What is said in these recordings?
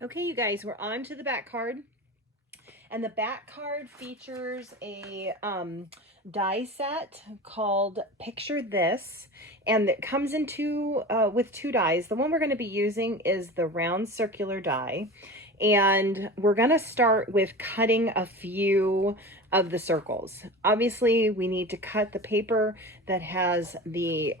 Okay, you guys, we're on to the back card. And the back card features a die set called Picture This. And it comes in with two dies. The one we're going to be using is the round circular die. And we're going to start with cutting a few of the circles. Obviously, we need to cut the paper that has the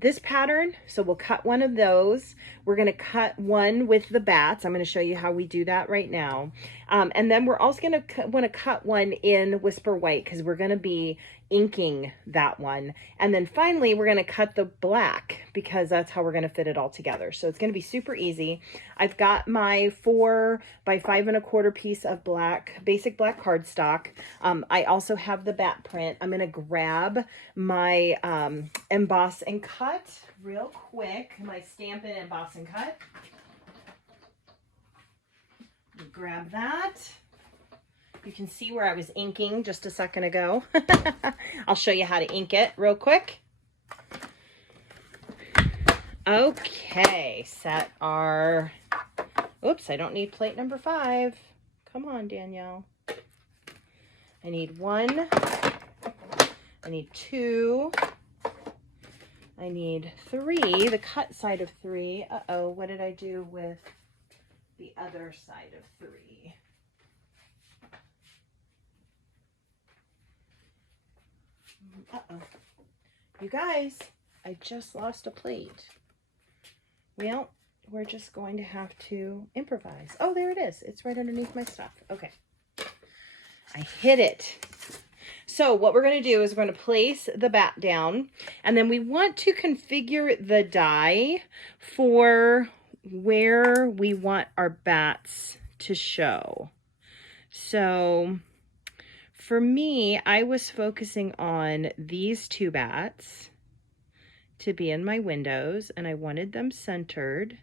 this pattern. So we'll cut one of those. We're going to cut one with the bats. I'm going to show you how we do that right now. And then we're also going to want to cut one in Whisper White because we're going to be inking that one. And then finally, we're going to cut the black because that's how we're going to fit it all together. So it's going to be super easy. I've got my 4 by 5 1/4 piece of basic black cardstock. I also have the bat print. I'm going to grab my emboss and cut real quick. My Stamp and Emboss and Cut. Grab that. You can see where I was inking just a second ago. I'll show you how to ink it real quick. Okay, set our, oops, I don't need plate number 5. Come on, Danielle. I need 1. I need 2. I need 3, the cut side of 3. Uh-oh, what did I do with the other side of 3? Uh-oh. You guys, I just lost a plate. Well, we're just going to have to improvise. Oh, there it is. It's right underneath my stuff. Okay. I hit it. So what we're going to do is we're going to place the bat down, and then we want to configure the die for where we want our bats to show. So for me, I was focusing on these 2 bats to be in my windows, and I wanted them centered.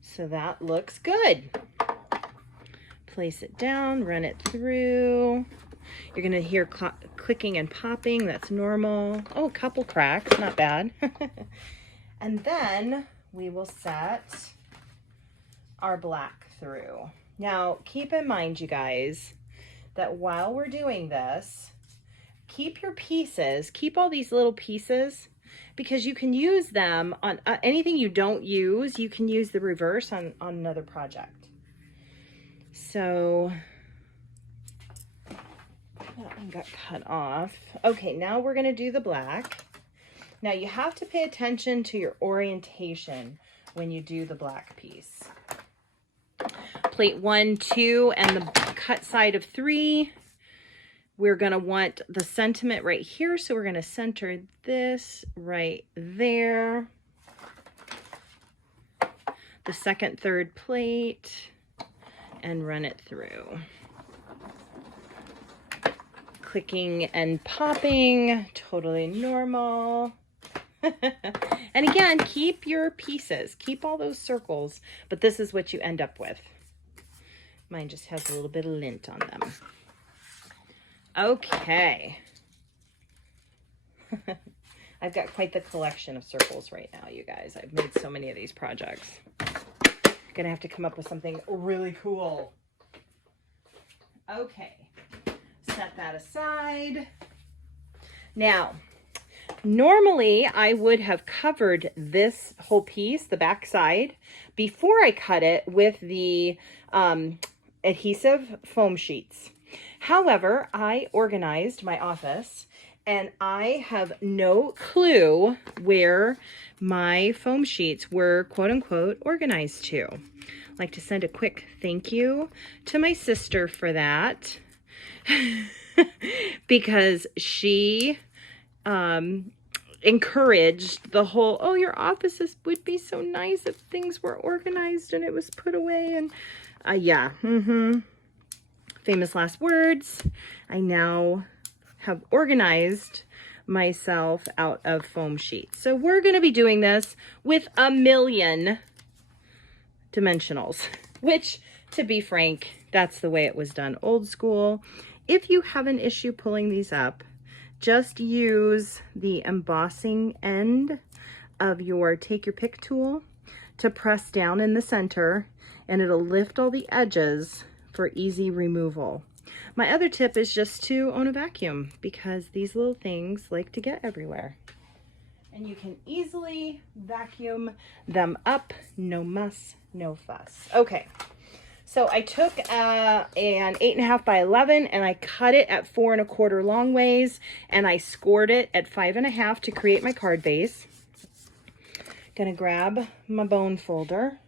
So that looks good. Place it down, run it through. You're going to hear clicking and popping. That's normal. Oh, a couple cracks. Not bad. And then we will set our black through. Now, keep in mind, you guys, that while we're doing this, keep your pieces, keep all these little pieces, because you can use them on anything you don't use. You can use the reverse on another project. So that one got cut off. Okay, now we're going to do the black. Now you have to pay attention to your orientation when you do the black piece. Plate 1, 2, and the cut side of 3. We're going to want the sentiment right here, so we're going to center this right there. The second, third plate, and run it through. Clicking and popping, totally normal. And again, keep your pieces, keep all those circles, but this is what you end up with. Mine just has a little bit of lint on them. Okay. I've got quite the collection of circles right now, you guys. I've made so many of these projects. Gonna have to come up with something really cool. Okay, set that aside. Now, normally I would have covered this whole piece, the back side, before I cut it with the adhesive foam sheets. However, I organized my office and I have no clue where my foam sheets were quote unquote organized to. I'd like to send a quick thank you to my sister for that because she encouraged the whole, oh, your offices would be so nice if things were organized and it was put away. And yeah, famous last words. I now have organized myself out of foam sheets. So we're going to be doing this with 1,000,000 dimensionals, which, to be frank, that's the way it was done old school. If you have an issue pulling these up, just use the embossing end of your take your pick tool to press down in the center, and it'll lift all the edges for easy removal. My other tip is just to own a vacuum, because these little things like to get everywhere. And you can easily vacuum them up. No muss, no fuss. Okay, so I took an 8.5 by 11 and I cut it at 4 1/4 long ways, and I scored it at 5.5 to create my card base. Gonna grab my bone folder.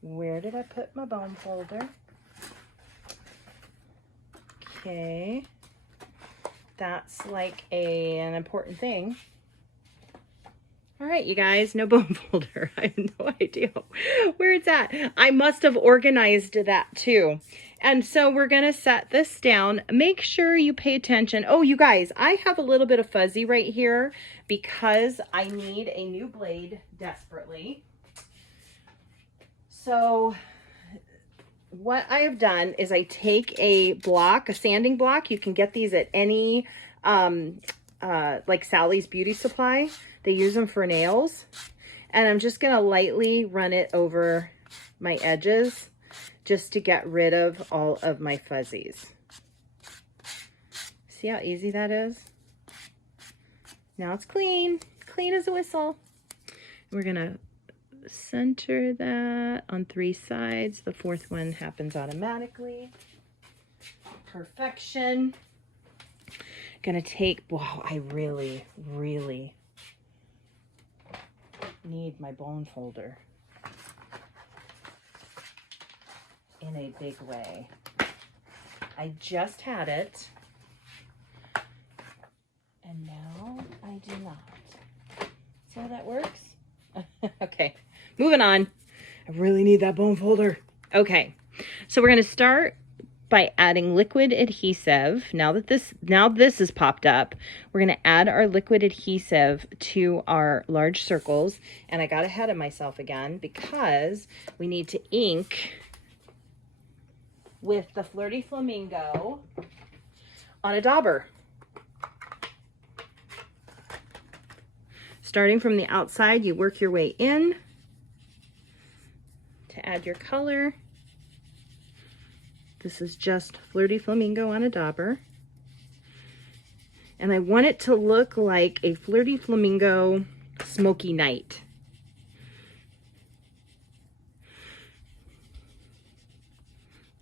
Where did I put my bone folder? Okay, that's like an important thing. All right, you guys, no bone folder. I have no idea where it's at. I must have organized that too. And so we're gonna set this down. Make sure you pay attention. Oh, you guys, I have a little bit of fuzzy right here because I need a new blade desperately. So what I have done is I take a block, a sanding block. You can get these at any, like Sally's Beauty Supply. They use them for nails. And I'm just gonna lightly run it over my edges just to get rid of all of my fuzzies. See how easy that is? Now it's clean, clean as a whistle. We're gonna center that on 3 sides. The 4th one happens automatically. Perfection. Gonna take, wow, I really need my bone folder in a big way. I just had it, and now I do not. See how that works? Okay, moving on. I really need that bone folder. Okay, so we're gonna start by adding liquid adhesive. Now this is popped up, we're gonna add our liquid adhesive to our large circles. And I got ahead of myself again because we need to ink with the Flirty Flamingo on a dauber. Starting from the outside, you work your way in to add your color. This is just Flirty Flamingo on a dauber. And I want it to look like a Flirty Flamingo smoky night.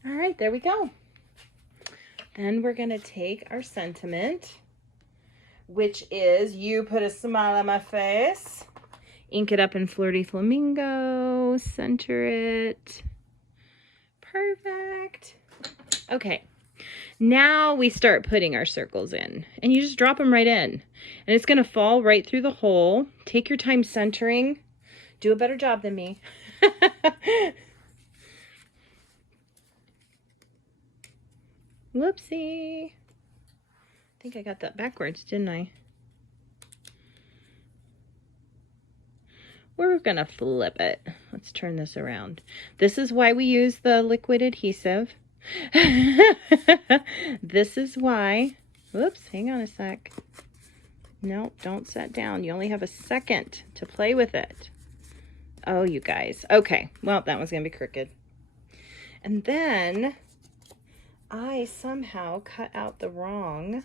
All right, there we go. Then we're gonna take our sentiment, which is you put a smile on my face. Ink it up in Flirty Flamingo, center it. Perfect. Okay, now we start putting our circles in, and you just drop them right in, and it's gonna fall right through the hole. Take your time centering. Do a better job than me. Whoopsie. I think I got that backwards, didn't I? We're gonna flip it. Let's turn this around. This is why we use the liquid adhesive. This is why, whoops, hang on a sec. No, don't set down. You only have a second to play with it. Oh, you guys. Okay, well, that one's gonna be crooked. And then I somehow cut out the wrong.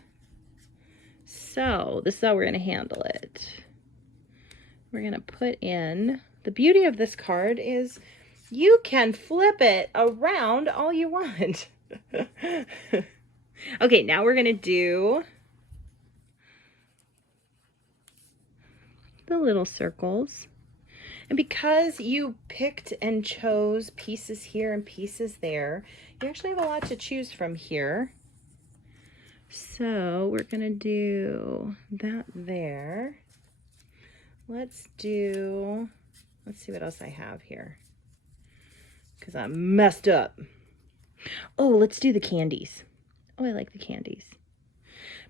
So this is how we're gonna handle it. We're gonna put in, the beauty of this card is you can flip it around all you want. Okay, now we're gonna do the little circles. And because you picked and chose pieces here and pieces there, you actually have a lot to choose from here. So we're gonna do that there. Let's see what else I have here, because I'm messed up. Oh, let's do the candies. Oh, I like the candies.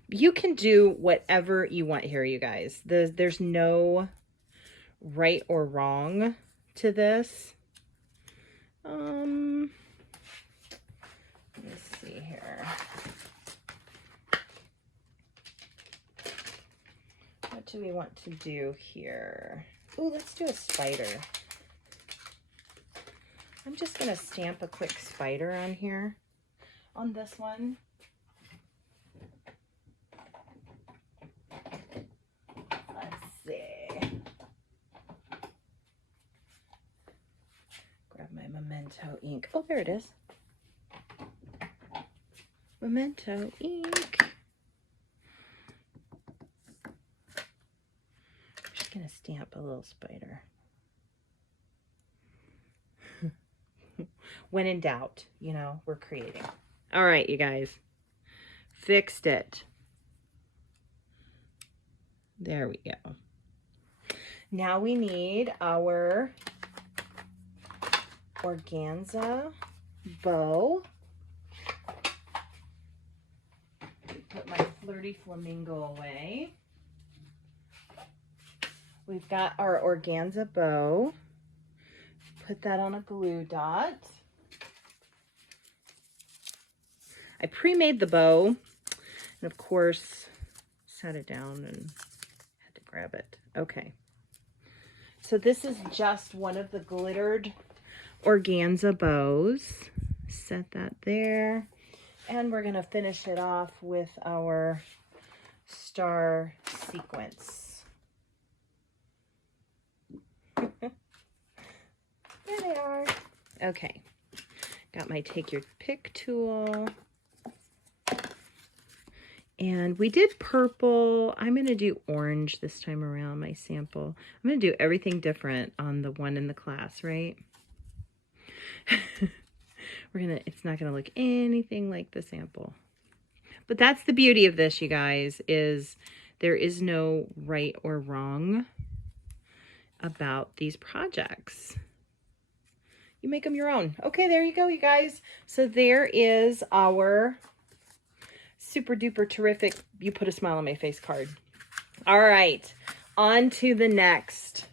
You can do whatever you want here, you guys. There's no right or wrong to this. Let me see here. do we want to do here? Oh, let's do a spider. I'm just going to stamp a quick spider on here, on this one. Let's see. Grab my Memento ink. Oh, there it is. Memento ink. I'm just going to stamp a little spider. When in doubt, you know, we're creating. All right, you guys. Fixed it. There we go. Now we need our organza bow. Put my flirty flamingo away. We've got our organza bow. Put that on a glue dot. I pre-made the bow, and of course, set it down and had to grab it. Okay. So this is just one of the glittered organza bows. Set that there. And we're going to finish it off with our star sequence. There they are. Okay. Got my take your pick tool. And we did purple. I'm going to do orange this time around, my sample. I'm going to do everything different on the one in the class, right? It's not going to look anything like the sample. But that's the beauty of this, you guys, is there is no right or wrong about these projects. You make them your own. Okay, there you go, you guys. So there is our super duper terrific you put a smile on my face card. All right, on to the next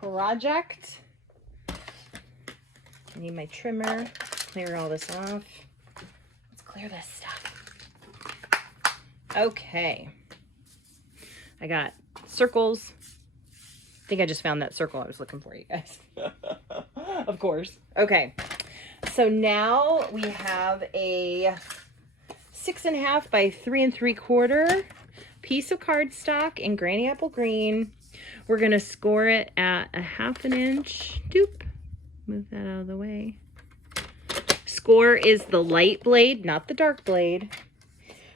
project. I need my trimmer, clear all this off. Let's clear this stuff. Okay, I got circles. I think I just found that circle I was looking for, you guys. Of course. Okay, so now we have a 6.5 by 3 3/4 piece of cardstock in Granny Apple Green. We're going to score it at 1/2 inch. Doop. Move that out of the way. Score is the light blade, not the dark blade.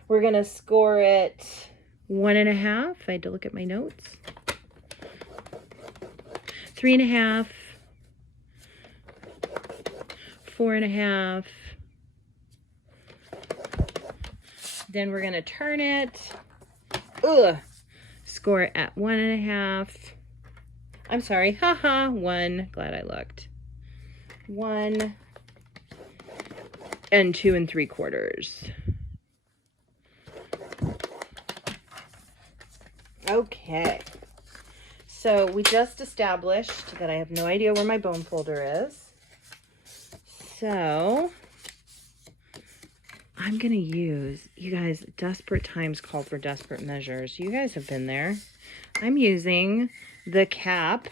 We're going to score it 1.5. I had to look at my notes. 3.5. 4.5. Then we're going to turn it. Score it at 1.5. I'm sorry. Haha. 1. Glad I looked. 1 and 2 3/4. Okay. So we just established that I have no idea where my bone folder is. So I'm going to use, you guys, desperate times call for desperate measures. You guys have been there. I'm using the cap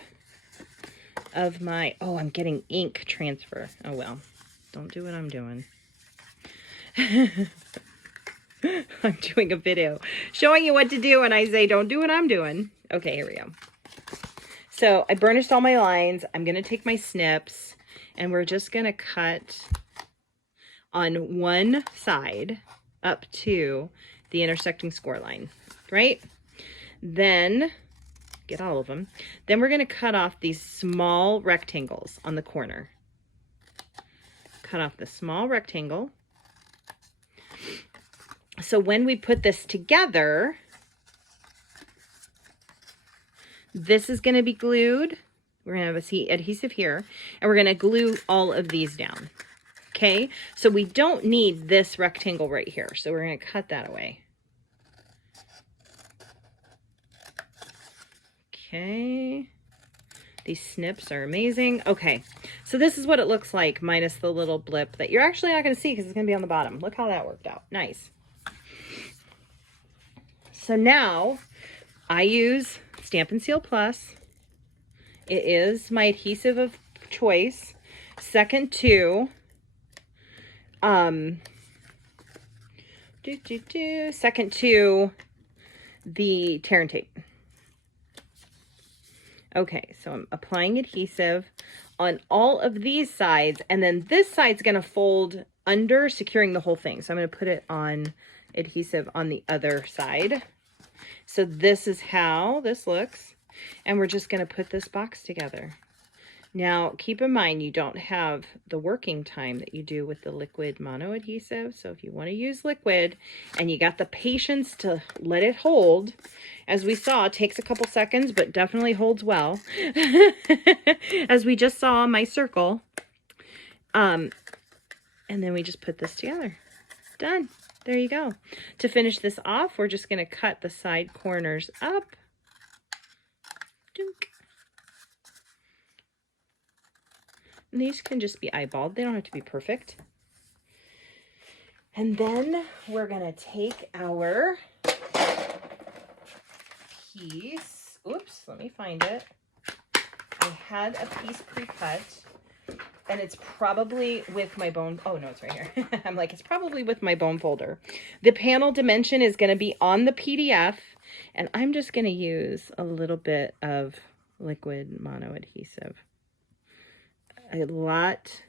of my, oh, I'm getting ink transfer. Oh, well, don't do what I'm doing. I'm doing a video showing you what to do, and I say, don't do what I'm doing. Okay, here we go. So I burnished all my lines. I'm going to take my snips, and we're just going to cut on one side up to the intersecting score line, right? Then, get all of them. Then we're going to cut off these small rectangles on the corner. Cut off the small rectangle. So when we put this together, this is going to be glued. We're going to have a adhesive here, and we're going to glue all of these down. Okay, so we don't need this rectangle right here, so we're going to cut that away. Okay, these snips are amazing. Okay, so this is what it looks like minus the little blip that you're actually not going to see because it's going to be on the bottom. Look how that worked out. Nice. So now I use Stampin' Seal Plus. It is my adhesive of choice. Second to, second to the tear and tape. Okay, so I'm applying adhesive on all of these sides, and then this side's gonna fold under, securing the whole thing. So I'm gonna put it on adhesive on the other side. So this is how this looks, and we're just gonna put this box together. Now, keep in mind, you don't have the working time that you do with the liquid mono adhesive. So if you want to use liquid and you got the patience to let it hold, as we saw, it takes a couple seconds, but definitely holds well. As we just saw on my circle. And then we just put this together. Done. There you go. To finish this off, we're just going to cut the side corners up. Dunk. And these can just be eyeballed. They don't have to be perfect. And then we're going to take our piece. Oops, let me find it. I had a piece pre-cut, and it's probably with my bone. Oh, no, it's right here. I'm like, it's probably with my bone folder. The panel dimension is going to be on the PDF, and I'm just going to use a little bit of liquid mono adhesive. A lot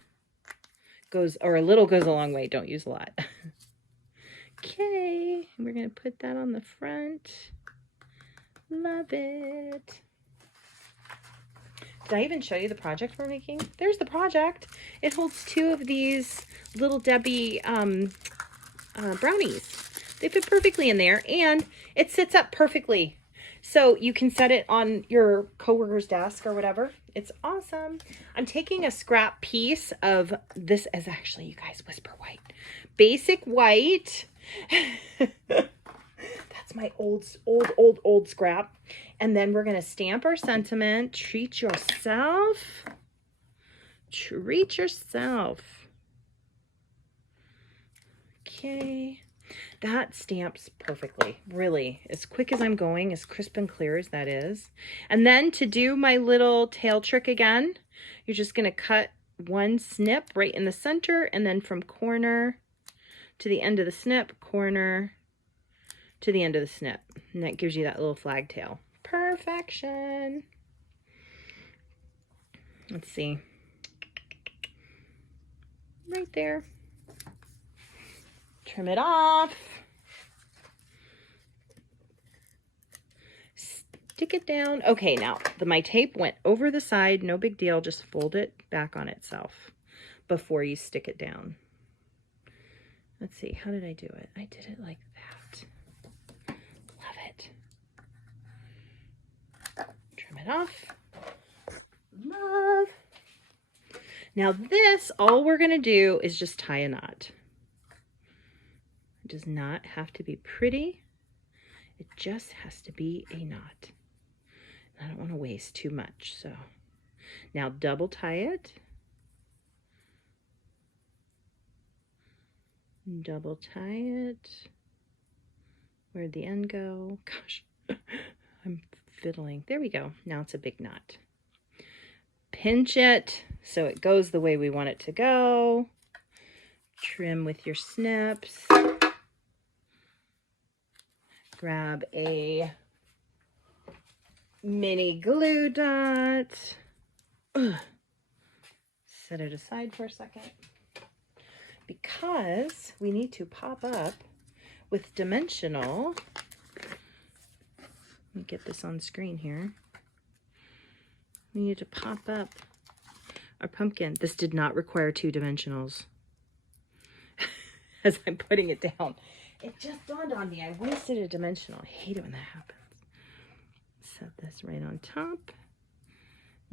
goes, or a little goes a long way. Don't use a lot. Okay, we're going to put that on the front. Love it. Did I even show you the project we're making? There's the project. It holds 2 of these Little Debbie brownies. They fit perfectly in there, and it sits up perfectly. So you can set it on your coworker's desk or whatever. It's awesome. I'm taking a scrap piece of this as actually, you guys, whisper white. Basic white. That's my old scrap. And then we're going to stamp our sentiment. Treat yourself. Treat yourself. Okay. That stamps perfectly, really, as quick as I'm going, as crisp and clear as that is. And then to do my little tail trick again, you're just going to cut one snip right in the center, and then from corner to the end of the snip, corner to the end of the snip. And that gives you that little flag tail. Perfection. Let's see. Right there. Trim it off. Stick it down. Okay, now my tape went over the side. No big deal. Just fold it back on itself before you stick it down. Let's see. How did I do it? I did it like that. Love it. Trim it off. Love. Now this, all we're going to do is just tie a knot. It does not have to be pretty. It just has to be a knot. I don't want to waste too much, so now double tie it. Double tie it. Where'd the end go? Gosh, I'm fiddling. There we go. Now it's a big knot. Pinch it so it goes the way we want it to go. Trim with your snips. Grab a mini glue dot. Set it aside for a second because we need to pop up with dimensional. Let me get this on screen here. We need to pop up our pumpkin. This did not require 2 dimensionals. As I'm putting it down, it just dawned on me I wasted a dimensional. I hate it when that happens. Set this right on top.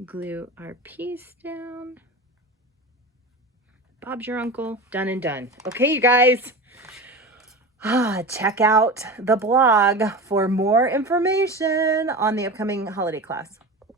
Glue our piece down. Bob's your uncle. Done and done. Okay, you guys. Check out the blog for more information on the upcoming holiday class.